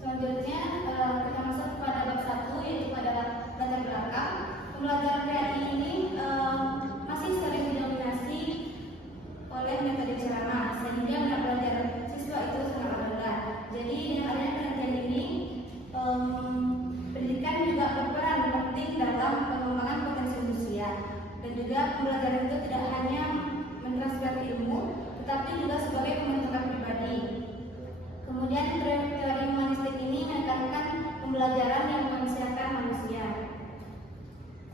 Selanjutnya kita masuk pada bab 1, yaitu pada latar belakang. Pembelajaran PAI ini masih sering didominasi oleh metode ceramah, sehingga minat belajar siswa itu sangat rendah. Jadi dengan adanya penelitian ini, pendidikan juga berperan penting dalam pengembangan potensi manusia. Dan juga pembelajaran itu tidak hanya mentransfer ilmu, tetapi juga sebagai pembentukan pribadi. Kemudian teori humanistik ini menekankan pembelajaran yang memanusiakan manusia.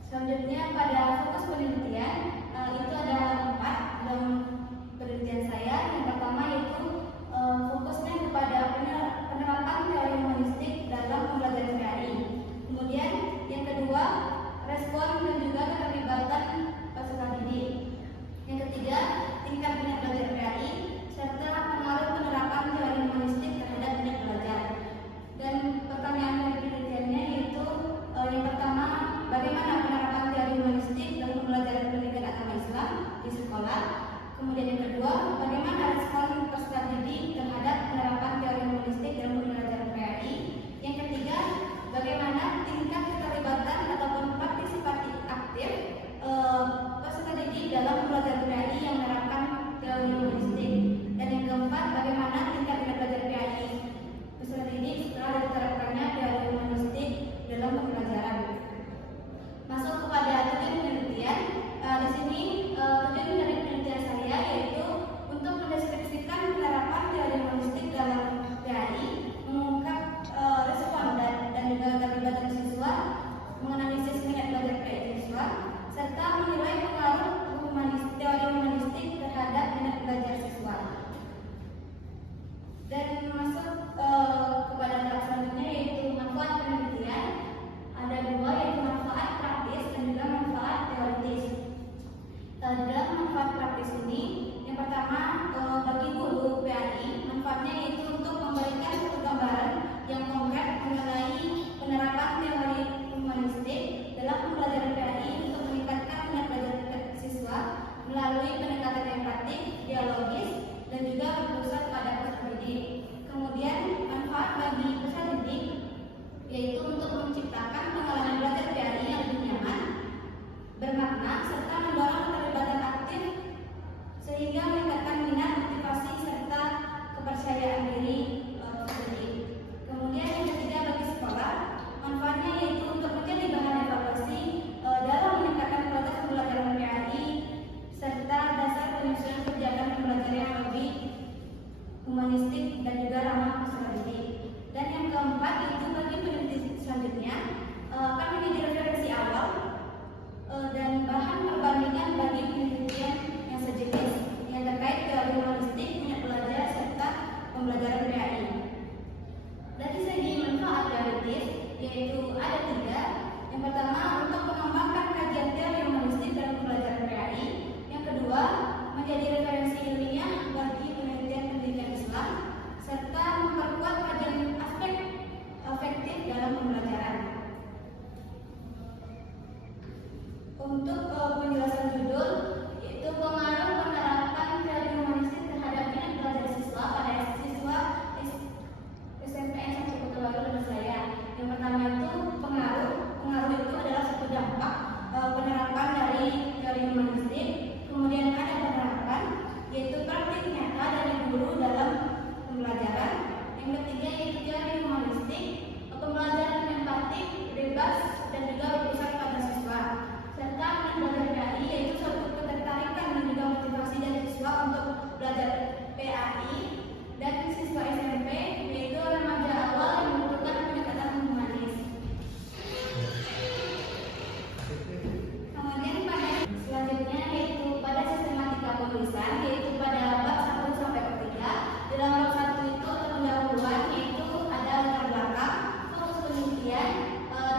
Selanjutnya pada fokus penelitian itu ada 4 dalam penelitian saya. Yang pertama yaitu fokusnya kepada penerapan teori humanistik dalam pembelajaran PAI. Kemudian yang kedua, respon dan juga keterlibatan peserta didik. Yang ketiga, tingkat minat belajar PAI serta pengaruh penerapan teori humanistik terhadap minat belajar. Dan pertanyaan dari penelitiannya yaitu yang pertama, bagaimana penerapan teori humanistik dalam pembelajaran pendidikan agama Islam di sekolah. Kemudian yang kedua, bagaimana respon peserta didik terhadap penerapan teori humanistik dalam pembelajaran PAI. Yang ketiga, bagaimana tingkat keterlibatan ataupun partisipasi aktif peserta didik dalam pembelajaran PAI yang menerapkan teori humanistik. Dan yang keempat, bagaimana tingkat minat belajar PAI peserta didik setelah diterapkannya teori humanistik dalam pembelajaran. Masuk kepada tujuan penelitian. Di sini tujuan dari penelitian saya yaitu untuk mendeskripsikan penerapan teori humanistik dalam PAI, mengungkap respon dan juga keterlibatan siswa, menganalisis minat belajar PAI siswa, serta menilai pengaruh teori humanistik terhadap minat belajar siswa. Dan masuk kepada tahap selanjutnya yaitu manfaat penelitian. Ada 2, yaitu manfaat praktis dan juga manfaat teoritis. Dalam manfaat praktis ini, yang pertama bagi guru PAI, manfaatnya yaitu untuk memberikan satu gambaran yang konkret mengenai penerapan teori humanistik dalam pembelajaran PAI untuk meningkatkan minat belajar siswa melalui pendekatan empatik, dialogis, dan juga berpusat pada peserta didik. Kemudian manfaat bagi peserta didik yaitu untuk menciptakan pengalaman belajar PAI yang lebih nyaman, bermakna, serta mendorong keterlibatan aktif sehingga meningkatkan minat, motivasi, serta kepercayaan diri peserta didik. Kemudian yang ketiga bagi sekolah, manfaatnya yaitu untuk menjadi bahan evaluasi dalam meningkatkan kualitas pembelajaran PAI serta dasar penyusunan kebijakan pembelajaran yang lebih humanistik dan juga ramah peserta didik. Dan yang keempat itu bagi peneliti selanjutnya akan menjadi referensi awal dan bahan perbandingan bagi penelitian yang sejenis yang terkait teori humanistik, minat belajar serta pembelajaran PAI. Dari segi manfaat teoritis yaitu ada 3. Yang pertama, untuk mengembangkan kajian teori humanistik dalam pembelajaran PAI. Yang kedua, menjadi referensi ilmiah bagi penelitian pendidikan Islam serta memperkuat kajian aspek efektif dalam pembelajaran. Untuk penjelasan judul yaitu pengaruh penerapan teori humanistik terhadap minat belajar siswa pada siswa SMPN 1 Kota Baru dan saya. Yang pertama itu pengaruh itu adalah satu dampak penerapan dari teori humanistik. Kemudian ada penerapan yaitu praktik nyata dari guru dalam pembelajaran. Yang ketiga yaitu teori humanistik, pembelajaran empatik, bebas dan juga berpusat pada siswa. Serta minat belajar PAI yaitu suatu ketertarikan dan juga motivasi dari siswa untuk belajar PAI dan siswa SMP yaitu remaja awal yang membutuhkan pendekatan humanis. Kemudian pada selanjutnya yaitu pada sistematika penulisan yaitu pada bab 1 sampai 3. Dalam bab 1 itu pendahuluan yaitu ada latar belakang, fokus penelitian,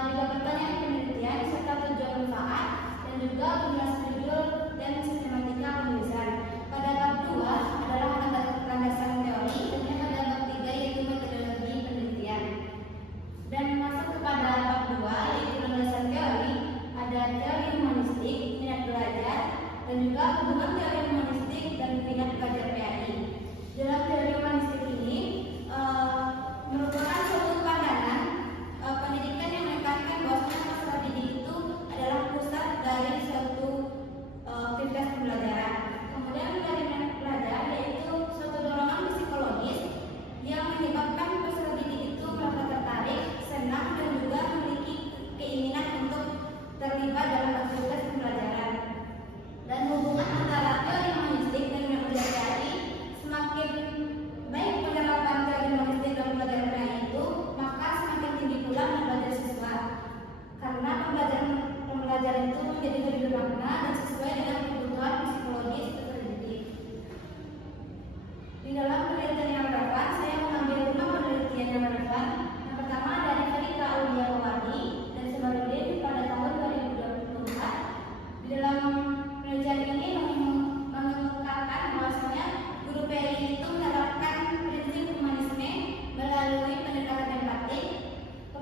juga pertanyaan penelitian serta tujuan manfaat dan juga penjelasan judul dan sistematika penulisan. Pada bab 2 adalah landasan teori, dan pada bab 3 yaitu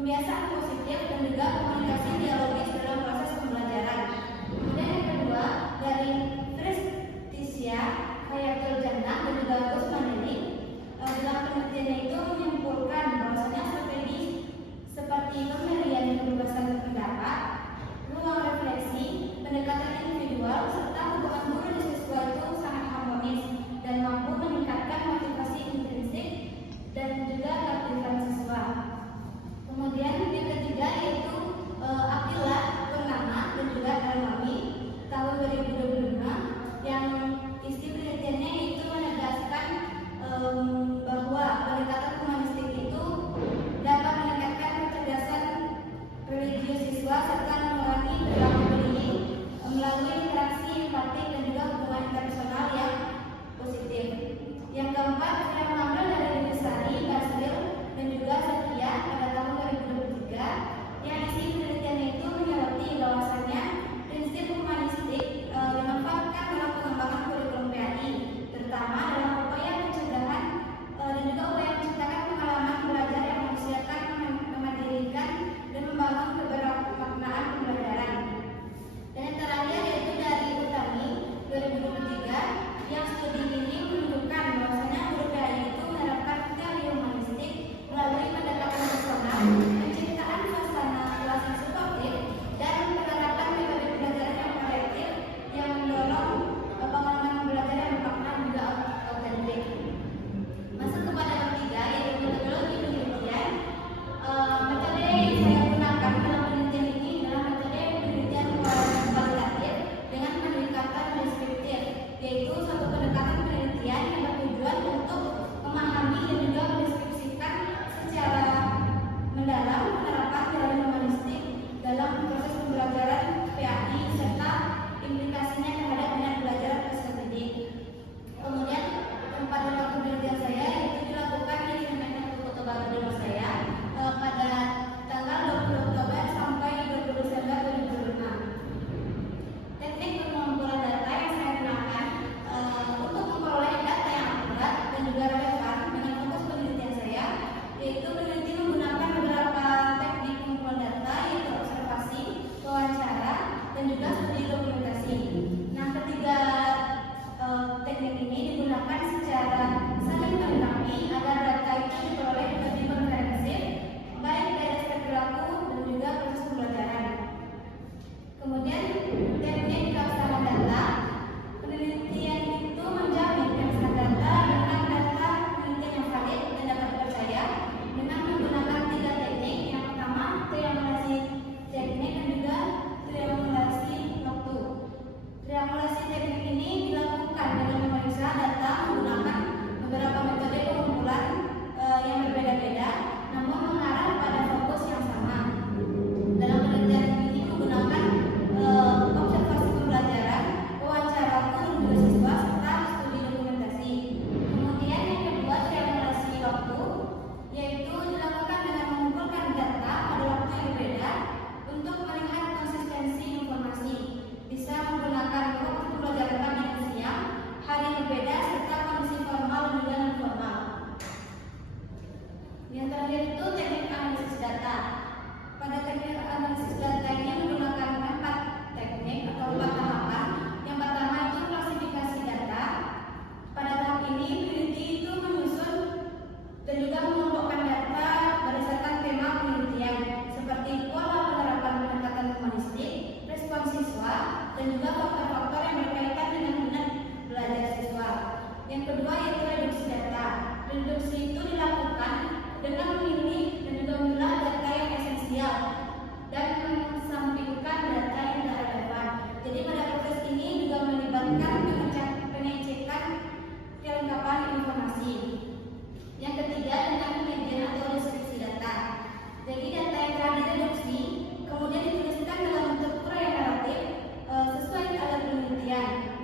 Pembiasaan positif dan juga komunikasi dialogis dalam proses pembelajaran. Kemudian yang kedua dari Tristitia Hayatul Jannah dan juga Gus Mandiri, dalam penelitiannya itu menyimpulkan bahwasanya strategi seperti pemberian kebebasan berpendapat, ruang refleksi, pendekatan individual, serta hubungan guru dan siswa itu sangat harmonis dan mampu meningkatkan motivasi intrinsik dan juga keaktifan siswa. Kemudian yang ketiga yaitu Akila Purnama dan juga Almami tahun 2025 yang isi penelitiannya itu menegaskan bahwa pendekatan humanistik itu dapat meningkatkan kecerdasan religius siswa serta mengurangi perilaku bullying melalui interaksi empati dan juga hubungan interpersonal yang positif. Yang keempat yang mengambil dari Besari, Basril dan juga Zakia pada tahun 2023 yang isi penelitiannya itu menyoroti bahwasannya prinsip humanistik dimanfaatkan dalam pengembangan kurikulum PAI, terutama dalam upaya pencegahan dan juga upaya menciptakan pengalaman belajar yang menghasilkan, memandirikan dan membangun kebermaknaan pembelajaran. Dan yang terakhir yaitu dari Utami 2023 yang studi ini menunjukkan bahwasanya guru PAI itu menerapkan teori humanistik melalui pendekatan personal, penciptaan suasana kelas yang suportif, dan penerapan metode pembelajaran yang kolektif yang mendorong pengalaman belajar yang bermakna juga autentik. Masuk kepada yang ketiga yaitu metodologi penelitian. Metode yang saya gunakan dalam penelitian ini adalah metode penelitian kualitatif dengan pendekatan deskriptif, yaitu suatu pendekatan penelitian yang bertujuan untuk memahami dan juga mendeskripsikan secara mendalam penerapan teori humanistik dalam proses pembelajaran PAI serta implikasinya terhadap minat belajar peserta didik. Kemudian tempat dan waktu penelitian saya itu dilakukan di Kementerian Kota Baru di rumah saya pada tanggal 20 Oktober sampai 20 Desember 2005. Teknik pengumpulan data yang saya gunakan untuk memperoleh data yang akurat dan juga relevan dengan fokus penelitian saya yaitu peneliti menggunakan beberapa teknik pengumpulan data yaitu observasi, wawancara, dan juga studi dokumentasi. Nah, ketiga teknik ini digunakan secara saling melengkapi agar data itu diperoleh lebih komprehensif baik dari aspek perilaku dan juga proses pembelajaran. Kemudian teknik keabsahan data. Penelitian itu menjamin keabsahan data dengan data penelitian yang valid dan dapat dipercaya dengan menggunakan tiga teknik. Yang pertama triangulasi teknik dan juga triangulasi waktu. Triangulasi teknik ini dilakukan dengan memeriksa data menggunakan beberapa metode pengumpulan yang berbeda-beda namun mengarah pada fokus yang sama. Dalam penelitian ini menggunakan observasi pembelajaran, wawancara guru dan siswa serta studi dokumentasi. Kemudian yang kedua triangulasi waktu, yaitu dilakukan dengan mengumpulkan data pada waktu yang berbeda untuk melihat konsistensi informasi. Bisa menggunakan waktu pembelajaran pagi dan siang, hari berbeda serta kondisi formal dan juga non formal. Yang terakhir itu teknik analisis data. Pada teknik analisis data ini menggunakan 4 teknik atau 4 tahapan. Yang pertama itu klasifikasi data. Pada tahap ini peneliti itu menyusun dan juga mengelompokkan data berdasarkan tema penelitian seperti pola penerapan pendekatan humanistik, respon siswa, dan juga faktor-faktor yang berkaitan dengan minat belajar siswa. Yang kedua yaitu reduksi data. Reduksi itu dilakukan dengan memilih dan juga memilah data yang esensial dan mengesampingkan data yang tidak relevan. Jadi pada proses ini juga melibatkan pengecekan kelengkapan informasi. Yang ketiga dengan penelitian atau deskripsi data. Jadi data yang telah direduksi kemudian dituliskan dalam bentuk uraian naratif sesuai alur penelitian.